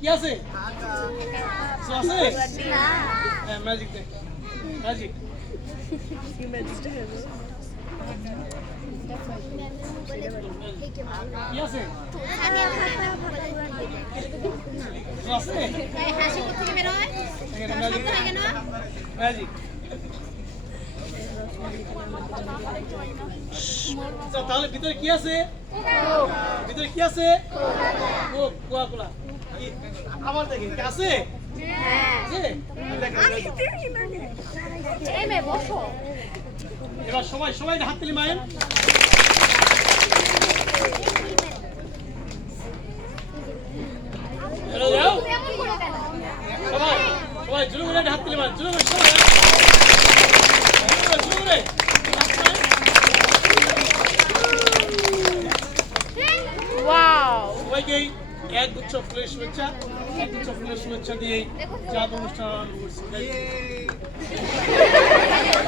কি আছে কিছু আছে হ্যাঁ ম্যাজিক দেখ ম্যাজিক কি আছে কিছু আছে হাসি কোথা থেকে বের হয় ম্যাজিক আচ্ছা তাহলে ভিতরে কি আছে ভিতরে কি আছে কোক কোকা কোলা আমার দেখেন কি আছে আছে এই মে বসো এবার সবাই সবাই হাত তুলি মায়ের হ্যালো যাও সবাই সবাই জুড়ে করে হাত তুলি মায়ের জুড়ে করে সবাই জুড়ে করে ওয়াও সবাইকে এক গুচ্ছ ফুলের শুভেচ্ছা দিয়ে চাঁদ অনুষ্ঠান করছি